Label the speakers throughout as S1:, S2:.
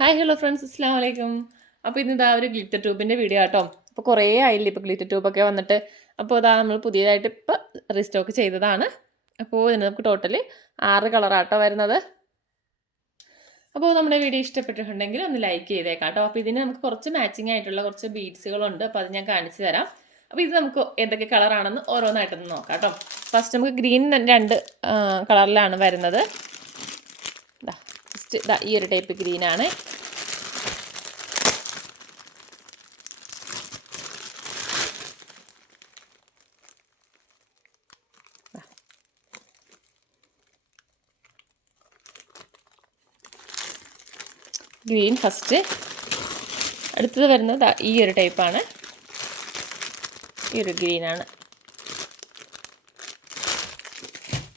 S1: Hi hello friends അസ്സാം വലൈക്കും അപ്പോൾ ഇന്ന് ഇതാ ഒരു ഗ്ലിറ്റർ ട്യൂബിന്റെ വീഡിയോ ആട്ടോ. അപ്പോൾ കുറേ ആയില്ലേ ഇപ്പോൾ ഗ്ലിറ്റർ ട്യൂബൊക്കെ വന്നിട്ട്. അപ്പോൾ അതാ നമ്മൾ പുതിയതായിട്ട് ഇപ്പോൾ റീസ്റ്റോക്ക് ചെയ്തതാണ്. അപ്പോൾ ഇതിന് നമുക്ക് ടോട്ടലി ആറ് കളറാട്ടോ വരുന്നത്. അപ്പോൾ നമ്മുടെ വീഡിയോ ഇഷ്ടപ്പെട്ടിട്ടുണ്ടെങ്കിൽ ഒന്ന് ലൈക്ക് ചെയ്തേക്കാം കേട്ടോ അപ്പോൾ ഇതിന് നമുക്ക് കുറച്ച് മാച്ചിങ് ആയിട്ടുള്ള കുറച്ച് ബീഡ്സുകളുണ്ട് അപ്പോൾ അത് ഞാൻ കാണിച്ചു തരാം. അപ്പോൾ ഇത് നമുക്ക് ഏതൊക്കെ കളറാണെന്ന് ഓരോന്നായിട്ടൊന്ന് നോക്കാം കേട്ടോ ഫസ്റ്റ് നമുക്ക് ഗ്രീൻ രണ്ട് കളറിലാണ് വരുന്നത്. ജസ്റ്റ് ഇതാ ഈ ഒരു ടൈപ്പ് ഗ്രീനാണ് ഗ്രീൻ ഫസ്റ്റ് അടുത്തത് വരുന്നത് ഈ ഒരു ടൈപ്പാണ് ഈ ഒരു ഗ്രീനാണ്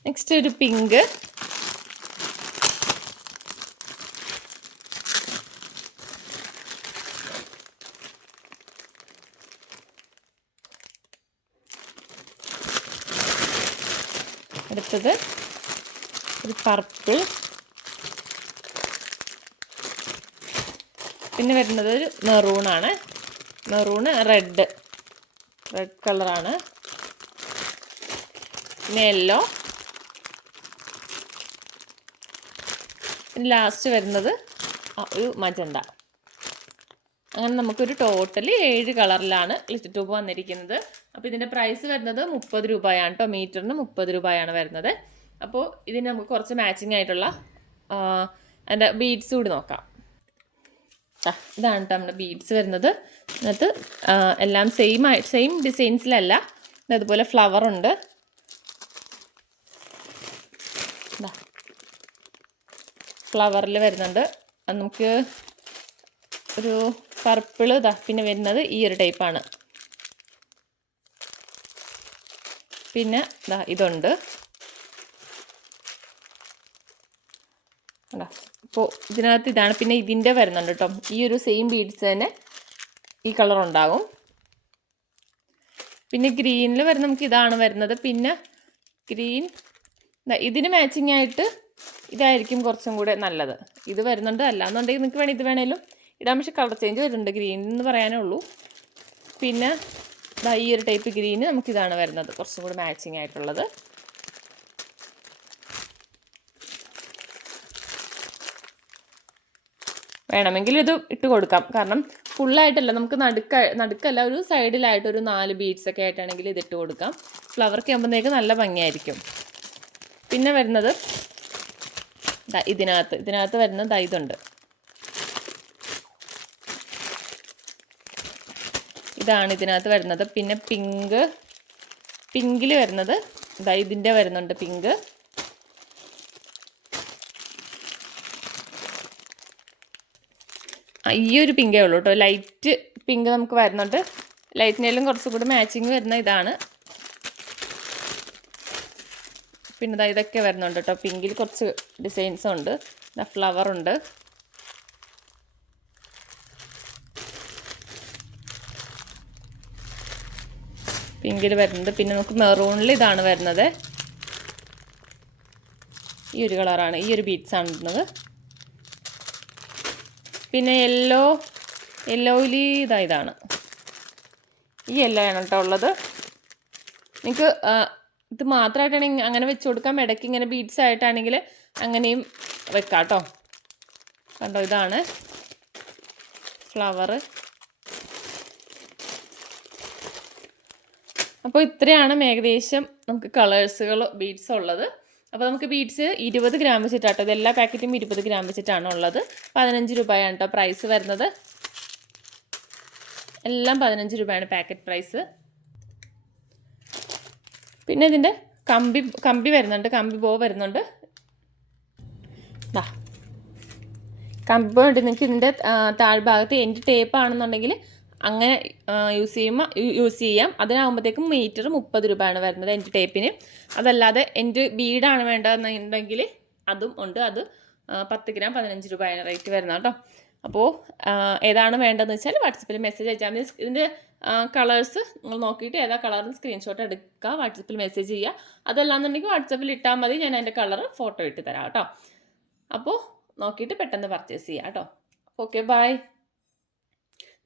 S1: നെക്സ്റ്റ് ഒരു പിങ്ക് അടുത്തത് ഒരു പർപ്പിൾ. പിന്നെ വരുന്നത് ഒരു മെറൂണാണ് മെറൂണ് റെഡ് റെഡ് കളറാണ് പിന്നെ യെല്ലോ ലാസ്റ്റ് വരുന്നത് ഒരു മജന്ത അങ്ങനെ നമുക്കൊരു ടോട്ടൽ ഏഴ് കളറിലാണ് ലിസ്റ്റ് ട്യൂബ് വന്നിരിക്കുന്നത്. അപ്പോൾ ഇതിന്റെ പ്രൈസ് വരുന്നത് മുപ്പത് രൂപയാണ് കേട്ടോ മീറ്ററിന് മുപ്പത് രൂപയാണ് വരുന്നത്. അപ്പോൾ ഇതിന് നമുക്ക് കുറച്ച് മാച്ചിങ് ആയിട്ടുള്ള എന്റെ ബീഡ്സ് കൂടി നോക്കാം. ഇതാണ് കേട്ടോ നമ്മുടെ ബീഡ്സ് വരുന്നത്. അതിനകത്ത് എല്ലാം സെയിം ആയി സെയിം ഡിസൈൻസിലല്ല അതുപോലെ ഫ്ലവർ ഉണ്ട്. ഫ്ലവറിൽ വരുന്നുണ്ട്. നമുക്ക് ഒരു പർപ്പിൾ ഇതാ പിന്നെ വരുന്നത് ഈ ഒരു ടൈപ്പാണ് പിന്നെ ഇതാ ഇതുണ്ട്. അപ്പോൾ ഇതിനകത്ത് ഇതാണ് പിന്നെ ഇതിന്റെ വരുന്നുണ്ട് കേട്ടോ ഈ ഒരു സെയിം ബീഡ്സ് തന്നെ ഈ കളർ ഉണ്ടാകും. പിന്നെ ഗ്രീനിൽ വരുന്ന നമുക്ക് ഇതാണ് വരുന്നത്. പിന്നെ ഗ്രീൻ ഇതിന് മാച്ചിങ് ആയിട്ട് ഇതായിരിക്കും കുറച്ചും കൂടെ നല്ലത്. ഇത് വരുന്നുണ്ട്. അല്ലാന്നുണ്ടെങ്കിൽ നിങ്ങൾക്ക് വേണേൽ ഇത് വേണേലും ഇടാൻ പക്ഷേ കളർ ചേഞ്ച് വരുന്നുണ്ട്. ഗ്രീൻ എന്ന് പറയാനേ ഉള്ളൂ. പിന്നെ ഈ ഒരു ടൈപ്പ് ഗ്രീൻ നമുക്കിതാണ് വരുന്നത്. കുറച്ചും കൂടി മാച്ചിങ് ആയിട്ടുള്ളത്. വേണമെങ്കിൽ ഇത് ഇട്ട് കൊടുക്കാം. കാരണം ഫുള്ളായിട്ടല്ല നമുക്ക് നടുക്ക നടുക്കല്ല ഒരു സൈഡിലായിട്ട് ഒരു നാല് ബീഡ്സ് ഒക്കെ ആയിട്ടാണെങ്കിൽ ഇത് ഇട്ട് കൊടുക്കാം. ഫ്ലവർ ആകുമ്പോഴത്തേക്ക് നല്ല ഭംഗിയായിരിക്കും. പിന്നെ വരുന്നത് ഇതിനകത്ത് ഇതിനകത്ത് വരുന്നത് ദാ ഇതുണ്ട്. ഇതാണ് ഇതിനകത്ത് വരുന്നത്. പിന്നെ പിങ്ക് പിങ്കിൽ വരുന്നത്. ഇതാ ഇതിന്റെ വരുന്നുണ്ട് പിങ്ക് ഈ ഒരു പിങ്കേ ഉള്ളൂ കേട്ടോ. ലൈറ്റ് പിങ്ക് നമുക്ക് വരുന്നുണ്ട്. ലൈറ്റിനെല്ലാം കുറച്ചും കൂടി മാച്ചിങ് വരുന്ന ഇതാണ്. പിന്നെ ഇതൊക്കെ വരുന്നുണ്ട് കേട്ടോ. പിങ്കിൽ കുറച്ച് ഡിസൈൻസ് ഉണ്ട്. ഫ്ലവർ ഉണ്ട്. പിങ്കിൽ വരുന്നത്. പിന്നെ നമുക്ക് മെറൂണിൽ ഇതാണ് വരുന്നത്. ഈ ഒരു കളറാണ്. ഈ ഒരു ബീറ്റ്സ് ആണ് ഇടുന്നത്. പിന്നെ യെല്ലോ യെല്ലോയിൽ ഇതാ ഇതാണ്. ഈ യെല്ലോ ആണ് കേട്ടോ ഉള്ളത്. നിങ്ങൾക്ക് ഇത് മാത്രമായിട്ടാണെങ്കിൽ അങ്ങനെ വെച്ച് കൊടുക്കാം. ഇടയ്ക്ക് ഇങ്ങനെ ബീറ്റ്സ് ആയിട്ടാണെങ്കിൽ അങ്ങനെയും വെക്കാം കേട്ടോ കണ്ടോ ഇതാണ്. ഫ്ലവർ അപ്പോൾ ഇത്രയാണ് ഏകദേശം നമുക്ക് കളേഴ്സുകൾ ബീഡ്സ് ഉള്ളത്. അപ്പോൾ നമുക്ക് ബീഡ്സ് ഇരുപത് ഗ്രാം വെച്ചിട്ടാണ് ഇത് എല്ലാ പാക്കറ്റും ഇരുപത് ഗ്രാം വെച്ചിട്ടാണ് ഉള്ളത്. പതിനഞ്ച് രൂപയാണ് കേട്ടോ പ്രൈസ് വരുന്നത്. എല്ലാം പതിനഞ്ച് രൂപയാണ് പാക്കറ്റ് പ്രൈസ് പിന്നെ ഇതിന്റെ കമ്പി കമ്പി വരുന്നുണ്ട് കമ്പി ബോ വരുന്നുണ്ട്. ദാ. കമ്പി ബോ ഉണ്ട്. നിങ്ങൾക്ക് ഇതിന്റെ താഴ്ഭാഗത്ത് എന്റെ ടേപ്പ് ആണെന്നുണ്ടെങ്കിൽ അങ്ങനെ യൂസ് ചെയ്യുമ്പോൾ യൂസ് ചെയ്യാം. അതിനാകുമ്പോഴത്തേക്കും മീറ്റർ മുപ്പത് രൂപയാണ് വരുന്നത് എന്റെ ടേപ്പിന് അതല്ലാതെ എന്റെ ബീഡാണ് വേണ്ടതെന്നുണ്ടെങ്കിൽ അതും ഉണ്ട്. അത് പത്ത് ഗ്രാം പതിനഞ്ച് രൂപയാണ് റേറ്റ് വരുന്നത് കേട്ടോ. അപ്പോൾ ഏതാണ് വേണ്ടതെന്ന് വെച്ചാൽ വാട്സപ്പിൽ മെസ്സേജ് അയച്ചാൽ മതി. ഇതിന്റെ കളേഴ്സ് നിങ്ങൾ നോക്കിയിട്ട് ഏതാ കളറിന് സ്ക്രീൻഷോട്ട് എടുക്കുക വാട്സപ്പിൽ മെസ്സേജ് ചെയ്യുക അതല്ലാന്നുണ്ടെങ്കിൽ വാട്സപ്പിൽ ഇട്ടാൽ മതി. ഞാൻ അതിന്റെ കളർ ഫോട്ടോ ഇട്ട് തരാം കേട്ടോ. അപ്പോൾ നോക്കിയിട്ട് പെട്ടെന്ന് പർച്ചേസ് ചെയ്യാം കേട്ടോ. ഓക്കെ ബൈ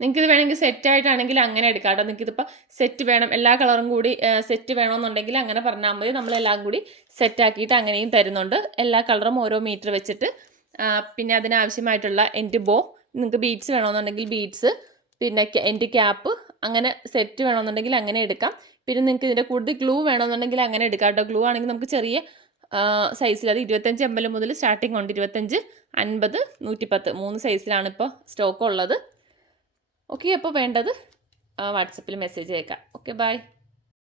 S1: നിങ്ങൾക്ക് ഇത് വേണമെങ്കിൽ സെറ്റ് ആയിട്ടാണെങ്കിൽ അങ്ങനെ എടുക്കാം കേട്ടോ. നിങ്ങൾക്ക് ഇതിപ്പോൾ സെറ്റ് വേണം. എല്ലാ കളറും കൂടി സെറ്റ് വേണമെന്നുണ്ടെങ്കിൽ അങ്ങനെ പറഞ്ഞാൽ മതി. നമ്മളെല്ലാം കൂടി സെറ്റാക്കിയിട്ട് അങ്ങനെയും തരുന്നുണ്ട്. എല്ലാ കളറും ഓരോ മീറ്റർ വെച്ചിട്ട്. പിന്നെ അതിനാവശ്യമായിട്ടുള്ള എന്റെ ബോ നിങ്ങൾക്ക് ബീഡ്സ് വേണമെന്നുണ്ടെങ്കിൽ ബീഡ്സ് പിന്നെ എന്റെ ക്യാപ്പ് അങ്ങനെ സെറ്റ് വേണമെന്നുണ്ടെങ്കിൽ അങ്ങനെ എടുക്കാം. പിന്നെ നിങ്ങൾക്ക് ഇതിന്റെ കൂടുതൽ ഗ്ലൂ വേണമെന്നുണ്ടെങ്കിൽ അങ്ങനെ എടുക്കാം കേട്ടോ. ഗ്ലൂ ആണെങ്കിൽ നമുക്ക് ചെറിയ സൈസിൽ അത് ഇരുപത്തഞ്ച് എം എൽ മുതൽ സ്റ്റാർട്ടിംഗ് ഉണ്ട്. ഇരുപത്തഞ്ച് അൻപത് നൂറ്റിപ്പത്ത്. മൂന്ന് സൈസിലാണ് ഇപ്പോൾ സ്റ്റോക്ക് ഉള്ളത്. ഓക്കെ അപ്പോൾ വേണ്ടത് വാട്സപ്പിൽ മെസ്സേജ് അയക്കാം. Okay bye